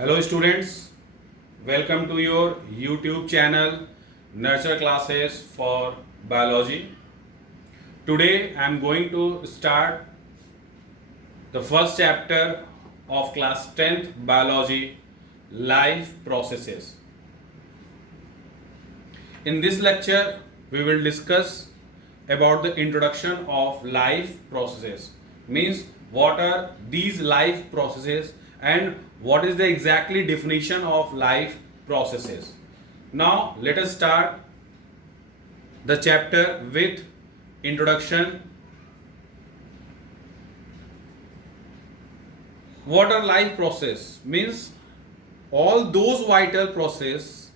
Hello students, welcome to your YouTube channel Nurture Classes for Biology. Today I am going to start the first chapter of class 10th Biology, Life Processes. In this lecture we will discuss about the introduction of life processes, means what are these life processes and what is the exactly definition of life processes. Now let us start the chapter with introduction. What are life process? Means all those vital processes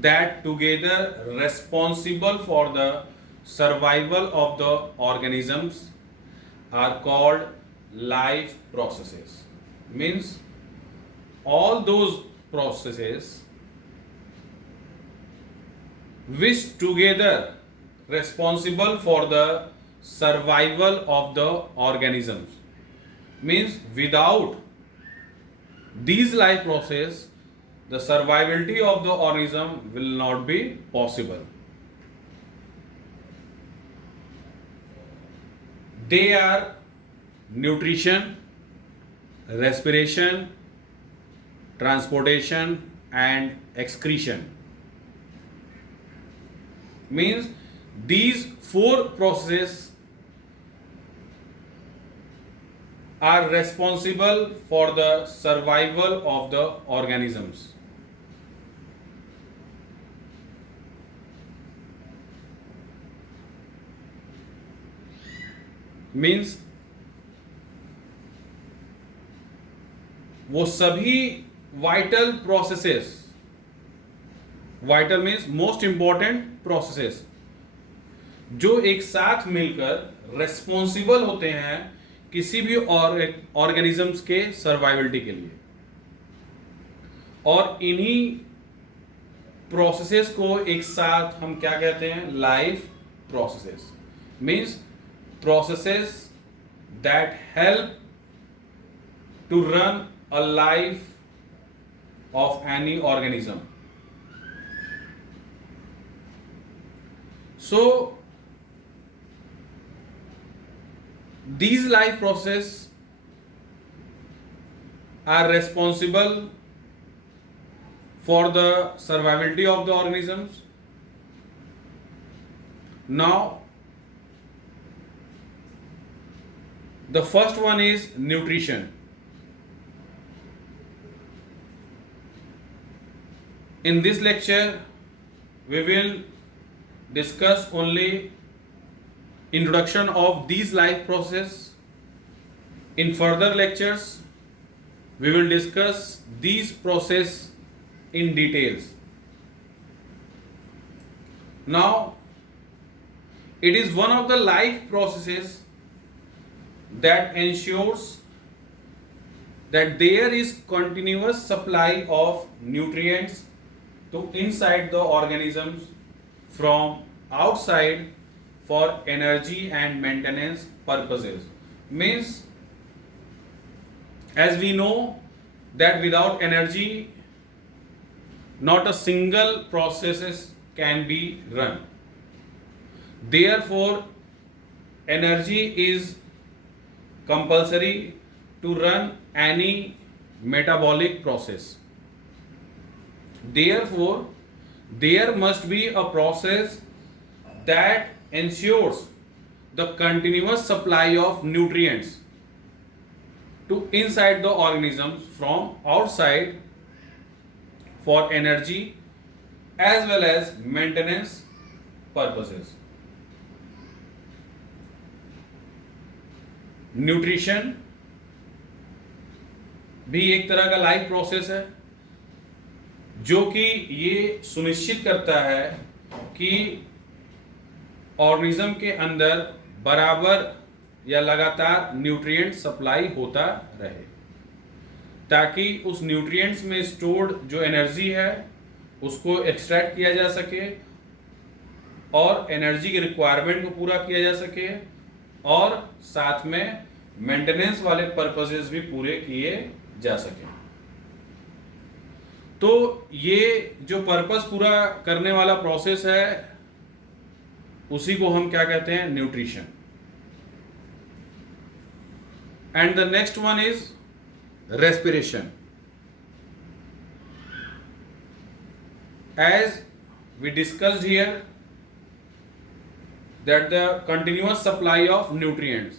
that together responsible for the survival of the organisms are called life processes. Means all those processes which together responsible for the survival of the organisms, means without these life process the survivability of the organism will not be possible. They are nutrition, respiration, transportation and excretion. Means these four processes are responsible for the survival of the organisms. Means वो सभी vital processes, vital means most important processes, जो एक साथ मिलकर responsible होते हैं किसी भी ऑर्गेनिजम्स के सर्वाइवलिटी के लिए, और इन्हीं प्रोसेसेस को एक साथ हम क्या कहते हैं? Life processes. Means processes that help to run a life of any organism. So these life processes are responsible for the survivability of the organisms. Now the first one is nutrition. In this lecture, we will discuss only introduction of these life processes. In further lectures, we will discuss these processes in details. Now, it is one of the life processes that ensures that there is continuous supply of nutrients to inside the organisms from outside for energy and maintenance purposes. Means, as we know that without energy not a single process can be run. Therefore energy is compulsory to run any metabolic process. Therefore, there must be a process that ensures the continuous supply of nutrients to inside the organisms from outside for energy as well as maintenance purposes. Nutrition भी एक तरह का life process है जो कि ये सुनिश्चित करता है कि ऑर्गेनिज्म के अंदर बराबर या लगातार न्यूट्रिएंट सप्लाई होता रहे, ताकि उस न्यूट्रिएंट्स में स्टोर्ड जो एनर्जी है उसको एक्सट्रैक्ट किया जा सके और एनर्जी की रिक्वायरमेंट को पूरा किया जा सके और साथ में मेंटेनेंस वाले पर्पसेस भी पूरे किए जा सके. तो ये जो पर्पस पूरा करने वाला प्रोसेस है उसी को हम क्या कहते हैं, nutrition. And the next one is respiration. As we discussed here that the continuous supply of nutrients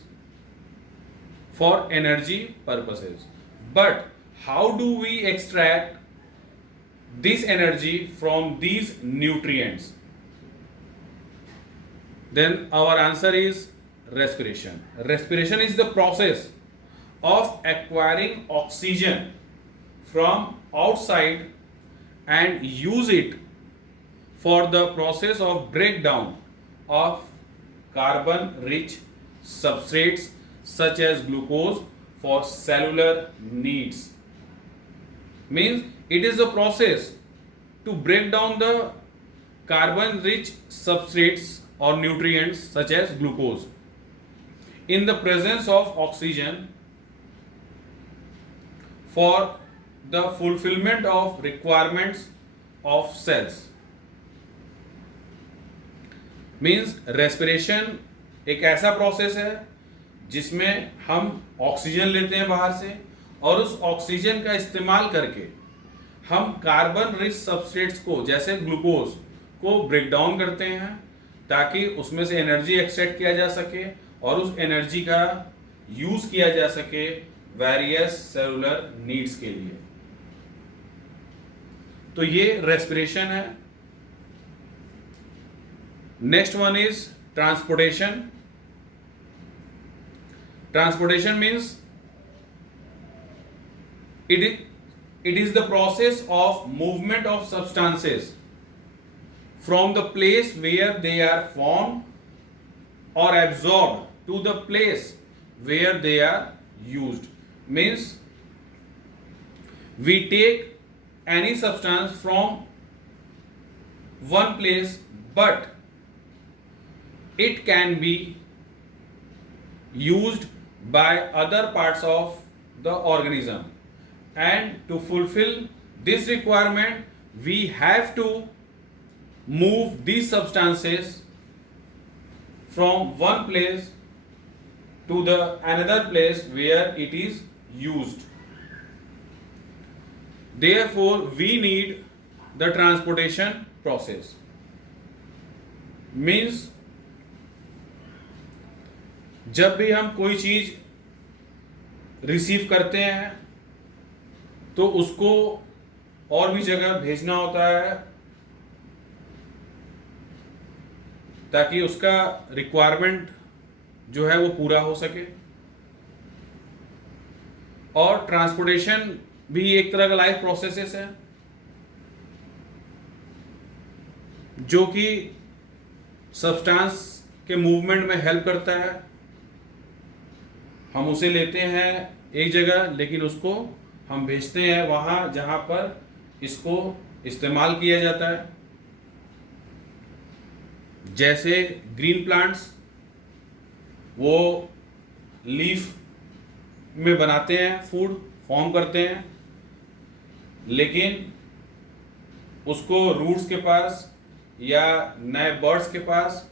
for energy purposes, but how do we extract this energy from these nutrients? Then our answer is respiration. Respiration is the process of acquiring oxygen from outside and use it for the process of breakdown of carbon rich substrates such as glucose for cellular needs. Means it is the process to break down the carbon rich substrates or nutrients such as glucose in the presence of oxygen for the fulfillment of requirements of cells. Means respiration एक ऐसा process है जिसमें हम oxygen लेते हैं बाहर से और उस ऑक्सीजन का इस्तेमाल करके हम कार्बन रिच सबस्ट्रेट्स को जैसे ग्लूकोज को ब्रेक डाउन करते हैं ताकि उसमें से एनर्जी एक्सट्रैक्ट किया जा सके और उस एनर्जी का यूज किया जा सके वेरियस सेलुलर नीड्स के लिए. तो ये रेस्पिरेशन है. Next one is transportation. Transportation means it is the process of movement of substances from the place where they are formed or absorbed to the place where they are used. Means we take any substance from one place, but it can be used by other parts of the organism, and to fulfill this requirement we have to move these substances from one place to the another place where it is used. Therefore we need the transportation process. Means जब भी हम कोई चीज receive करते हैं तो उसको और भी जगह भेजना होता है ताकि उसका रिक्वायरमेंट जो है वो पूरा हो सके. और ट्रांसपोर्टेशन भी एक तरह का लाइफ प्रोसेसेस है जो कि सब्सटेंस के मूवमेंट में हेल्प करता है. हम उसे लेते हैं एक जगह लेकिन उसको हम भेजते हैं वहाँ जहाँ पर इसको इस्तेमाल किया जाता है. जैसे ग्रीन प्लांट्स वो लीफ में बनाते हैं, फूड फॉर्म करते हैं, लेकिन उसको रूट्स के पास या नए बर्ड्स के पास,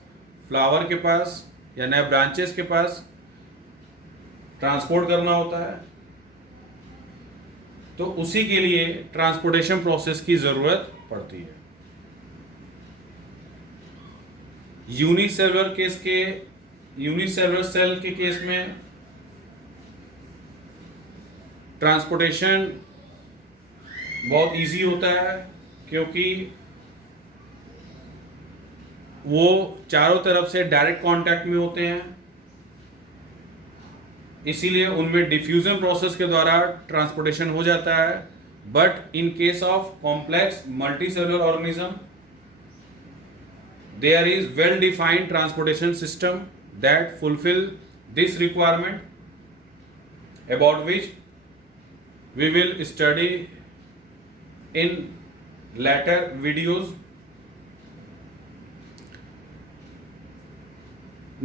फ्लावर के पास या नए ब्रांचेस के पास ट्रांसपोर्ट करना होता है. तो उसी के लिए ट्रांसपोर्टेशन प्रोसेस की जरूरत पड़ती है. यूनिसेलुलर सेल के केस में ट्रांसपोर्टेशन बहुत इजी होता है क्योंकि वो चारों तरफ से डायरेक्ट कांटेक्ट में होते हैं, इसीलिए उनमें डिफ्यूजन प्रोसेस के द्वारा ट्रांसपोर्टेशन हो जाता है. But in case of complex multicellular organism there is well defined transportation system that fulfil this requirement, about which we will study in later videos.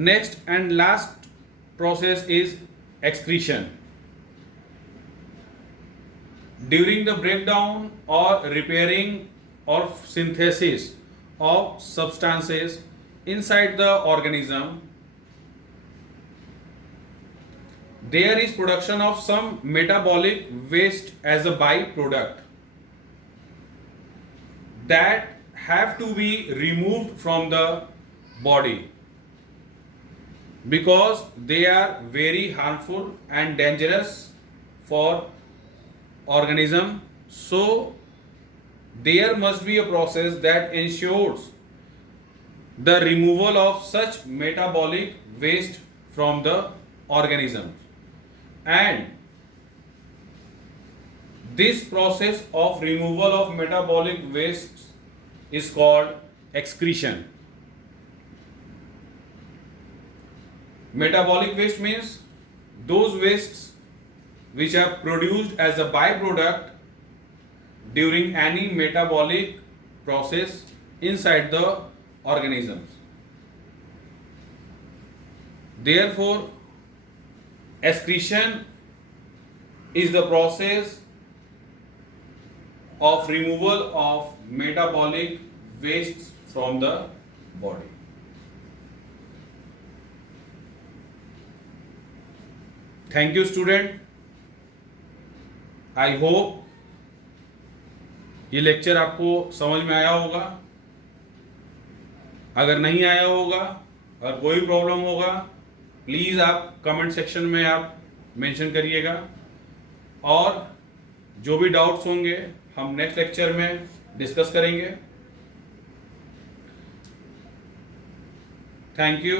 Next and last process is excretion. during the breakdown or repairing or synthesis of substances inside the organism, there is production of some metabolic waste as a byproduct that have to be removed from the body because they are very harmful and dangerous for organism. So there must be a process that ensures the removal of such metabolic waste from the organism, and this process of removal of metabolic waste is called excretion. Metabolic waste means those wastes which are produced as a byproduct during any metabolic process inside the organisms. Therefore, excretion is the process of removal of metabolic wastes from the body. Thank you, student. I hope ये lecture आपको समझ में आया होगा. अगर नहीं आया होगा, अगर कोई प्रॉब्लम होगा, प्लीज़ आप कमेंट सेक्शन में आप मेंशन करिएगा, और जो भी डाउट्स होंगे हम नेक्स्ट लेक्चर में डिस्कस करेंगे. Thank you.